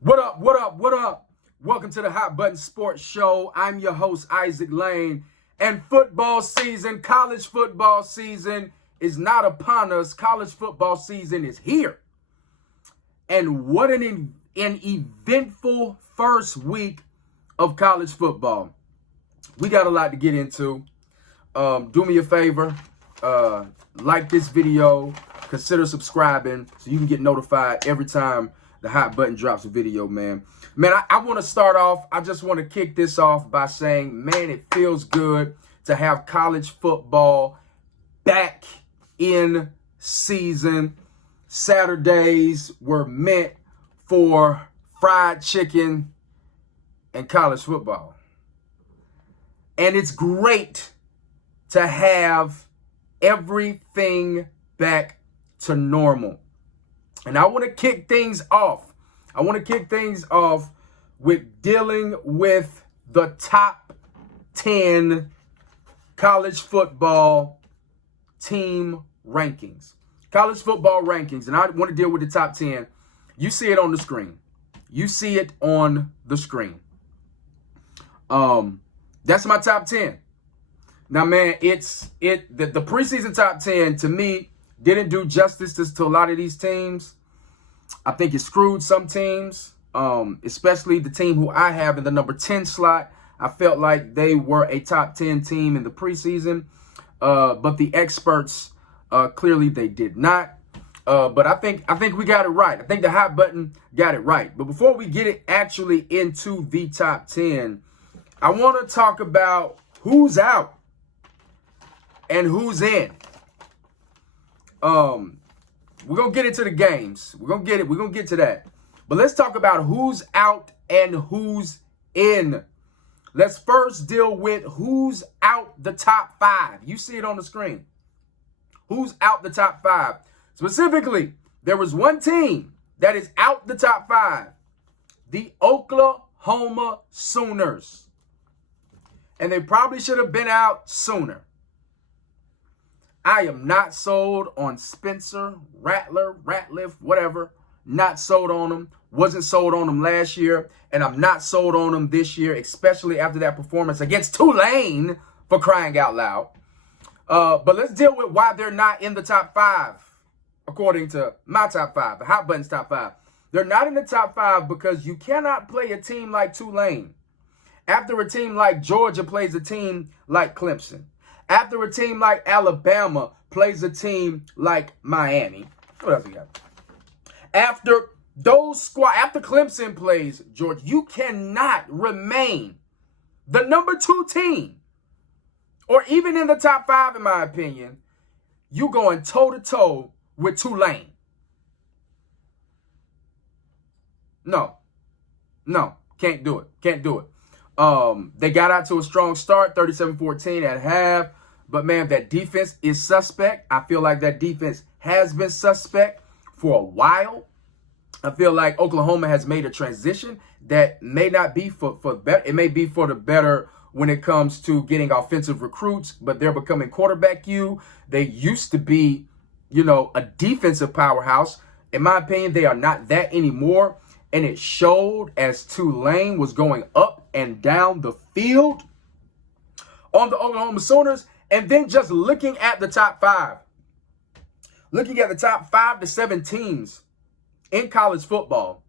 What up, what up, what up? Welcome to the Hot Button Sports Show. I'm your host, Isaac Lane. And football season, college football season is not upon us. College football season is here. And what an eventful first week of college football. We got a lot to get into. Do me a favor, like this video, consider subscribing so you can get notified every time the Hot Button drops a video, man. I want to start off. I just want to kick this off by saying, man, it feels good to have college football back in season. Saturdays were meant for fried chicken and college football. And it's great to have everything back to normal. And I want to kick things off. With dealing with the top 10 college football team rankings. College football rankings. And I want to deal with the top 10. You see it on the screen. That's my top 10. Now, man, the preseason top 10 to me didn't do justice to a lot of these teams. I think it screwed some teams, especially the team who I have in the number 10 slot. I felt like they were a top 10 team in the preseason, but the experts clearly they did not. But I think we got it right. I think the Hot Button got it right. But before we get it actually into the top 10, I want to talk about who's out and who's in. We're going to get into the games. We're going to get to that. But let's talk about who's out and who's in. Let's first deal with who's out the top 5. You see it on the screen. Who's out the top 5? Specifically, there was one team that is out the top 5. The Oklahoma Sooners. And they probably should have been out sooner. I am not sold on Spencer, Ratliff, whatever. Not sold on him. Wasn't sold on him last year. And I'm not sold on him this year, especially after that performance against Tulane, for crying out loud. But let's deal with why they're not in the top 5, according to my top 5, the Hot Button's top 5. They're not in the top 5 because you cannot play a team like Tulane after a team like Georgia plays a team like Clemson. After a team like Alabama plays a team like Miami. What else we got? After Clemson plays Georgia, you cannot remain the number 2 team, or even in the top 5, in my opinion. You going toe-to-toe with Tulane. No, can't do it. They got out to a strong start, 37-14 at half. But, man, that defense is suspect. I feel like that defense has been suspect for a while. I feel like Oklahoma has made a transition that may not be for better. It may be for the better when it comes to getting offensive recruits, but they're becoming quarterback you. They used to be, a defensive powerhouse. In my opinion, they are not that anymore. And it showed as Tulane was going up and down the field on the Oklahoma Sooners. And then just looking at the top 5. Looking at the top 5 to 7 teams in college football.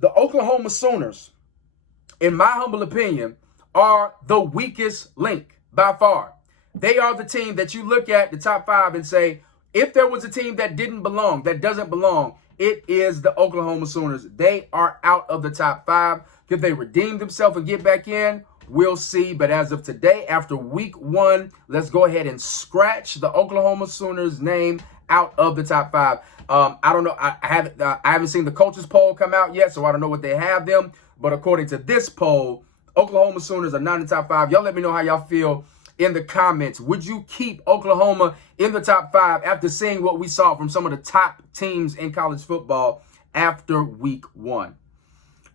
The Oklahoma Sooners, in my humble opinion, are the weakest link by far. They are the team that you look at the top 5 and say, if there was a team that doesn't belong, it is the Oklahoma Sooners. They are out of the top 5. If they redeem themselves and get back in, we'll see. But as of today, after week 1, let's go ahead and scratch the Oklahoma Sooners name out of the top 5. I don't know. I haven't seen the coaches poll come out yet, so I don't know what they have them. But according to this poll, Oklahoma Sooners are not in the top 5. Y'all let me know how y'all feel in the comments. Would you keep Oklahoma in the top 5 after seeing what we saw from some of the top teams in college football after week 1?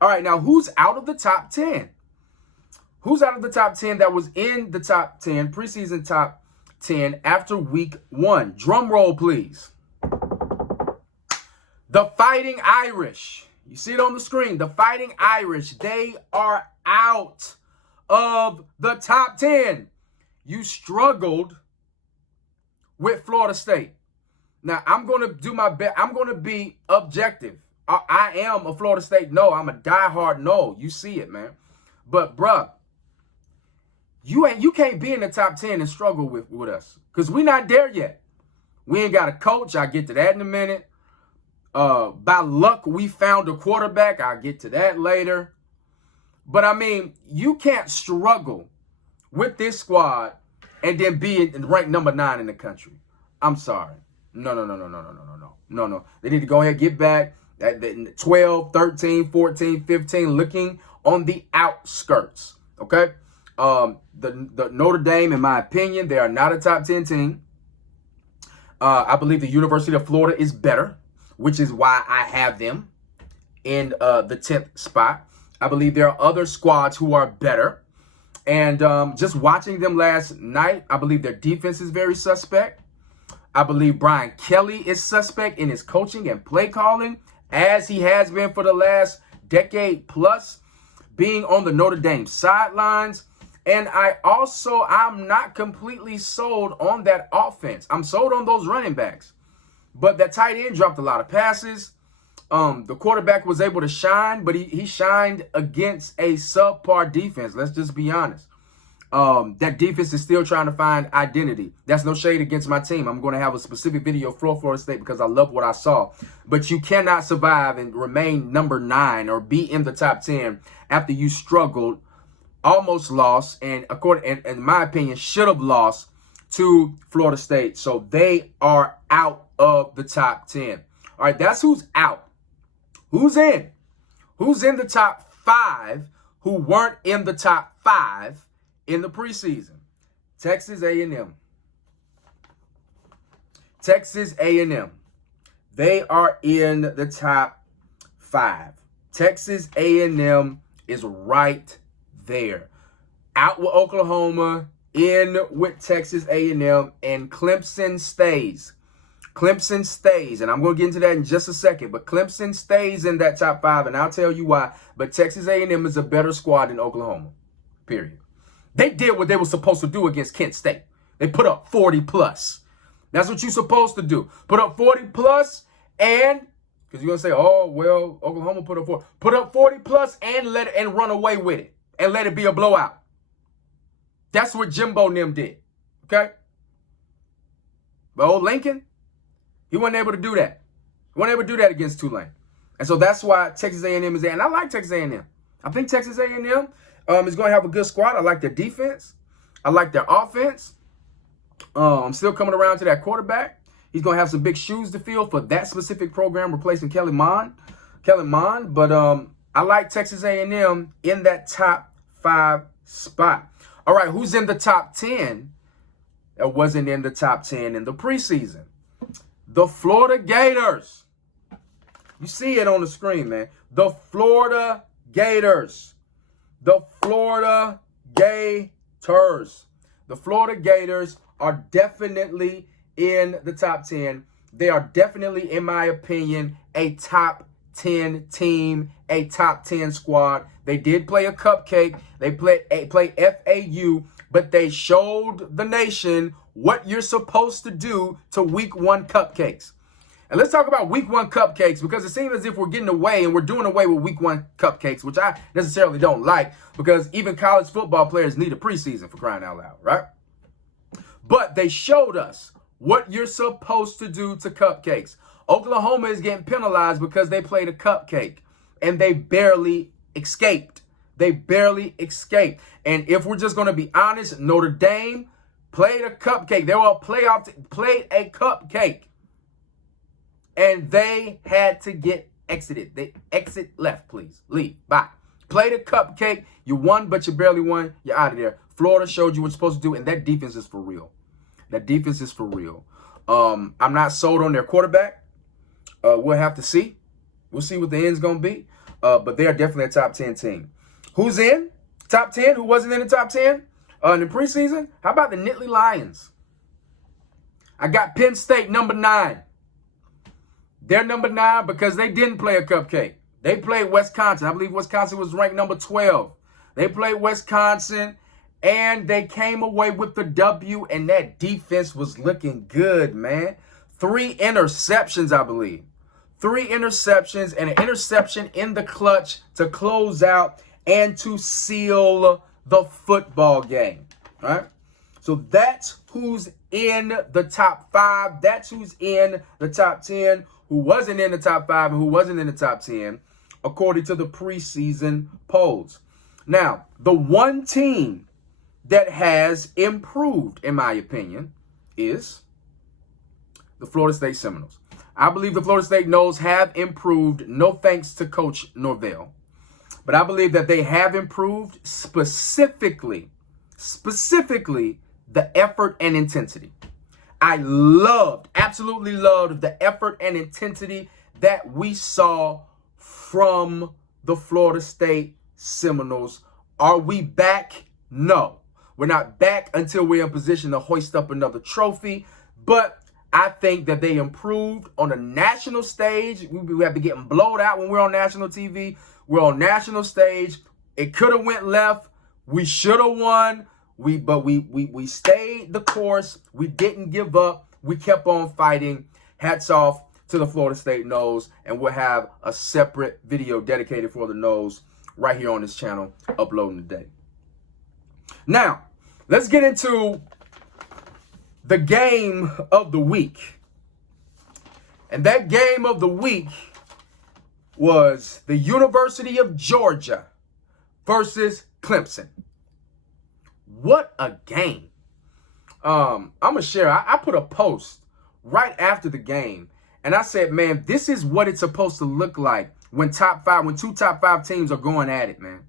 All right, now who's out of the top 10? Who's out of the top 10 that was in the top 10, preseason top 10 after week 1? Drum roll, please. The Fighting Irish. You see it on the screen. The Fighting Irish, they are out of the top 10. You struggled with Florida State. Now, I'm going to do my best. I'm going to be objective. I am a Florida State no. I'm a diehard no. You see it, man. But, bruh, you can't be in the top 10 and struggle with us because we're not there yet. We ain't got a coach. I'll get to that in a minute. By luck, we found a quarterback. I'll get to that later. But, I mean, you can't struggle with this squad and then be ranked number 9 in the country. I'm sorry. No. They need to go ahead and get back at 12, 13, 14, 15, looking on the outskirts. Okay? The Notre Dame, in my opinion, they are not a top 10 team. I believe the University of Florida is better, which is why I have them in the 10th spot. I believe there are other squads who are better. And just watching them last night, I believe their defense is very suspect. I believe Brian Kelly is suspect in his coaching and play calling, as he has been for the last decade plus, being on the Notre Dame sidelines. And I'm not completely sold on that offense. I'm sold on those running backs. But that tight end dropped a lot of passes. The quarterback was able to shine, but he shined against a subpar defense. Let's just be honest. That defense is still trying to find identity. That's no shade against my team. I'm going to have a specific video for Florida State because I love what I saw. But you cannot survive and remain number 9 or be in the top 10 after you struggled, almost lost, and in my opinion, should have lost to Florida State. So they are out of the top 10. All right, that's who's out. Who's in? Who's in the top 5 who weren't in the top 5 in the preseason? Texas A&M. Texas A&M. They are in the top 5. Texas A&M is right there. Out with Oklahoma, in with Texas A&M, and Clemson stays. Clemson stays, and I'm going to get into that in just a second, but Clemson stays in that top 5, and I'll tell you why. But Texas A&M is a better squad than Oklahoma, period. They did what they were supposed to do against Kent State. They put up 40 plus. That's what you're supposed to do. Put up 40 plus, and because you're going to say, oh, well, Oklahoma put up 40. Put up 40 plus and run away with it and let it be a blowout. That's what Jimbo and them did, okay? But old Lincoln, he wasn't able to do that. He wasn't able to do that against Tulane. And so that's why Texas A&M is there. And I like Texas A&M. I think Texas A&M is going to have a good squad. I like their defense. I like their offense. I'm still coming around to that quarterback. He's going to have some big shoes to fill for that specific program, replacing Kellen Mond. But I like Texas A&M in that top 5 spot. All right, who's in the top 10 that wasn't in the top 10 in the preseason? The Florida Gators. You see it on the screen, man. The Florida Gators. The Florida Gators. The Florida Gators are definitely in the top 10. They are definitely, in my opinion, a top 10 team, a top 10 squad. They did play a cupcake. They play FAU, but they showed the nation what you're supposed to do to week 1 cupcakes. And let's talk about week 1 cupcakes, because it seems as if we're getting away and we're doing away with week 1 cupcakes, which I necessarily don't like, because even college football players need a preseason, for crying out loud, right? But they showed us what you're supposed to do to cupcakes. Oklahoma is getting penalized because they played a cupcake and they barely escaped. They barely escaped. And if we're just going to be honest, Notre Dame played a cupcake. They were played a cupcake. And they had to get exited. They exit left, please. Leave. Bye. Played a cupcake. You won, but you barely won. You're out of there. Florida showed you what you're supposed to do, and that defense is for real. That defense is for real. I'm not sold on their quarterback. We'll have to see. We'll see what the end's going to be. But they are definitely a top 10 team. Who's in? Top 10? Who wasn't in the top 10 in the preseason? How about the Nittany Lions? I got Penn State number 9. They're number 9 because they didn't play a cupcake. They played Wisconsin. I believe Wisconsin was ranked number 12. They played Wisconsin, and they came away with the W, and that defense was looking good, man. 3 interceptions, I believe. 3 interceptions and an interception in the clutch to close out and to seal the football game. All right? So that's who's in the top 5. That's who's in the top 10, who wasn't in the top 5 and who wasn't in the top 10, according to the preseason polls. Now, the one team that has improved, in my opinion, is the Florida State Seminoles. I believe the Florida State Noles have improved, no thanks to Coach Norvell. But I believe that they have improved specifically the effort and intensity. I absolutely loved the effort and intensity that we saw from the Florida State Seminoles. Are we back? No. We're not back until we're in position to hoist up another trophy. But I think that they improved on a national stage. We have been getting blown out when we're on national TV. We're on national stage. It could have went left. We should have won. But we stayed the course. We didn't give up. We kept on fighting. Hats off to the Florida State Noles. And we'll have a separate video dedicated for the Noles right here on this channel, uploading today. Now, let's get into the game of the week. And that game of the week was the University of Georgia versus Clemson. What a game. I'm going to share. I put a post right after the game, and I said, man, this is what it's supposed to look like when two top 5 teams are going at it, man.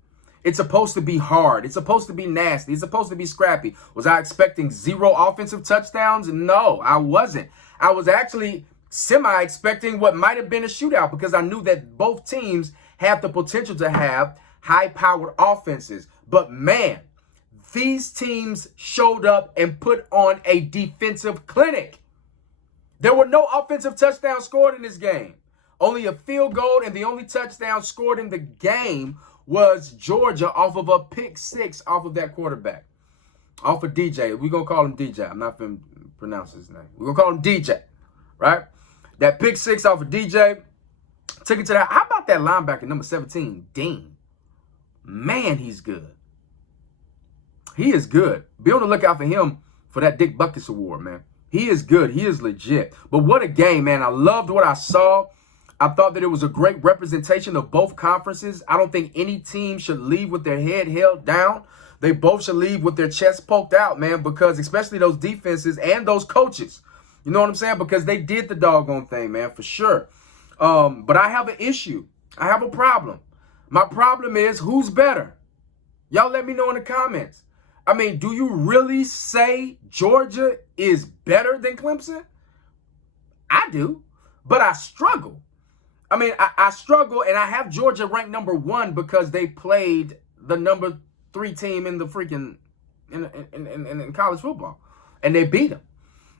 It's supposed to be hard. It's supposed to be nasty. It's supposed to be scrappy. Was I expecting 0 offensive touchdowns? No, I wasn't. I was actually semi-expecting what might have been a shootout because I knew that both teams have the potential to have high-powered offenses. But, man, these teams showed up and put on a defensive clinic. There were no offensive touchdowns scored in this game. Only a field goal, and the only touchdown scored in the game was Georgia off of a pick 6 off of that quarterback. Off of DJ. We're going to call him DJ. I'm not going to pronounce his name. We're going to call him DJ, right? That pick 6 off of DJ took it to that. How about that linebacker, number 17, Dean? Man, he's good. He is good. Be on the lookout for him for that Dick Buckus Award, man. He is good. He is legit. But what a game, man. I loved what I saw. I thought that it was a great representation of both conferences. I don't think any team should leave with their head held down. They both should leave with their chest poked out, man, because especially those defenses and those coaches. You know what I'm saying? Because they did the doggone thing, man, for sure. But I have an issue. I have a problem. My problem is, who's better? Y'all let me know in the comments. I mean, do you really say Georgia is better than Clemson? I do, but I struggle. I mean, I struggle, and I have Georgia ranked number 1 because they played the number 3 team in the freaking in college football, and they beat them.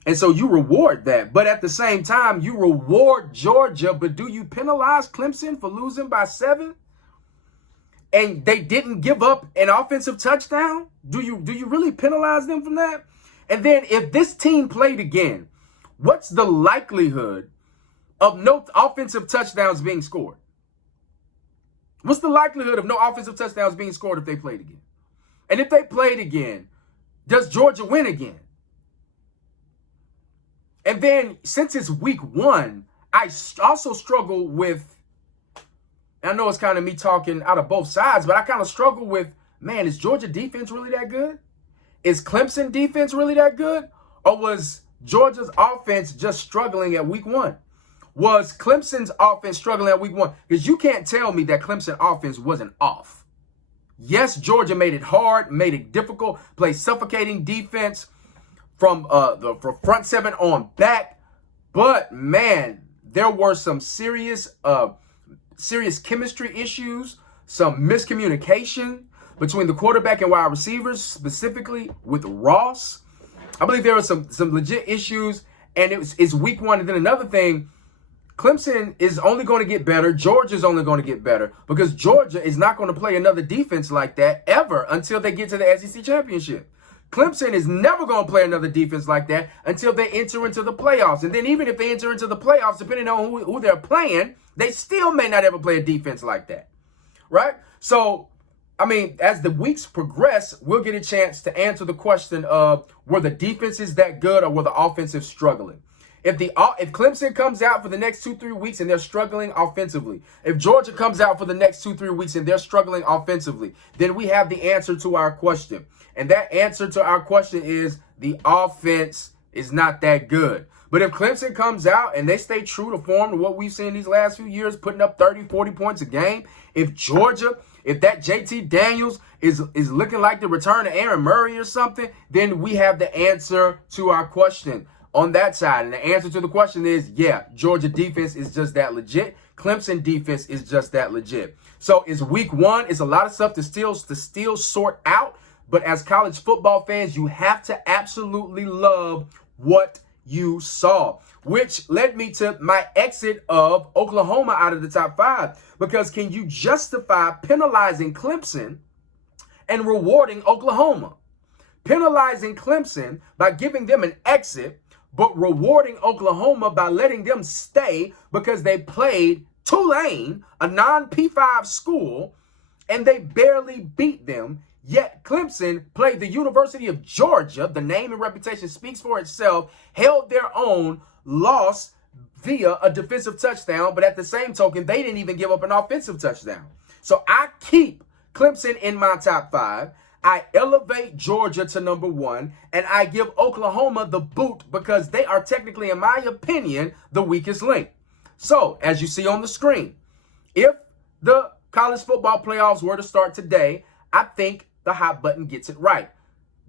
And so you reward that, but at the same time, you reward Georgia, but do you penalize Clemson for losing by 7? And they didn't give up an offensive touchdown? Do you really penalize them from that? And then if this team played again, what's the likelihood of no offensive touchdowns being scored? What's the likelihood of no offensive touchdowns being scored if they played again? And if they played again, does Georgia win again? And then since it's week 1, I also struggle with, I know it's kind of me talking out of both sides, but I kind of struggle with, man, is Georgia defense really that good? Is Clemson defense really that good? Or was Georgia's offense just struggling at week 1? Was Clemson's offense struggling at week 1? Because you can't tell me that Clemson offense wasn't off. Yes, Georgia made it hard, made it difficult, played suffocating defense from the front 7 on back. But, man, there were some serious chemistry issues, some miscommunication between the quarterback and wide receivers, specifically with Ross. I believe there were some legit issues, and it's week 1. And then another thing, Clemson is only going to get better. Georgia's only going to get better because Georgia is not going to play another defense like that ever until they get to the SEC championship. Clemson is never going to play another defense like that until they enter into the playoffs. And then even if they enter into the playoffs, depending on who they're playing, they still may not ever play a defense like that, right? So, I mean, as the weeks progress, we'll get a chance to answer the question of were the defenses that good or were the offensive struggling? If Clemson comes out for the next 2-3 weeks and they're struggling offensively, if Georgia comes out for the next 2-3 weeks and they're struggling offensively, then we have the answer to our question. And that answer to our question is the offense is not that good. But if Clemson comes out and they stay true to form to what we've seen these last few years, putting up 30, 40 points a game, if that JT Daniels is looking like the return of Aaron Murray or something, then we have the answer to our question on that side. And the answer to the question is, yeah, Georgia defense is just that legit. Clemson defense is just that legit. So it's week one. It's a lot of stuff to still sort out. But as college football fans, you have to absolutely love what you saw, which led me to my exit of Oklahoma out of the top 5. Because can you justify penalizing Clemson and rewarding Oklahoma? Penalizing Clemson by giving them an exit, but rewarding Oklahoma by letting them stay because they played Tulane, a non-P5 school, and they barely beat them. Yet Clemson played the University of Georgia. The name and reputation speaks for itself. Held their own, lost via a defensive touchdown. But at the same token, they didn't even give up an offensive touchdown. So I keep Clemson in my top 5. I elevate Georgia to number 1. And I give Oklahoma the boot because they are technically, in my opinion, the weakest link. So as you see on the screen, if the college football playoffs were to start today, I think the hot button gets it right.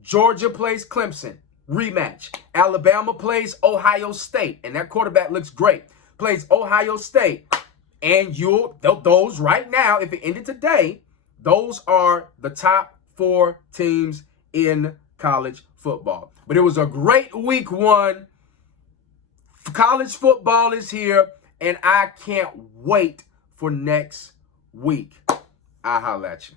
Georgia plays Clemson, rematch. Alabama plays Ohio State, and that quarterback looks great. Plays Ohio State, and those right now, if it ended today, those are the top 4 teams in college football. But it was a great week 1. College football is here, and I can't wait for next week. I'll holla at you.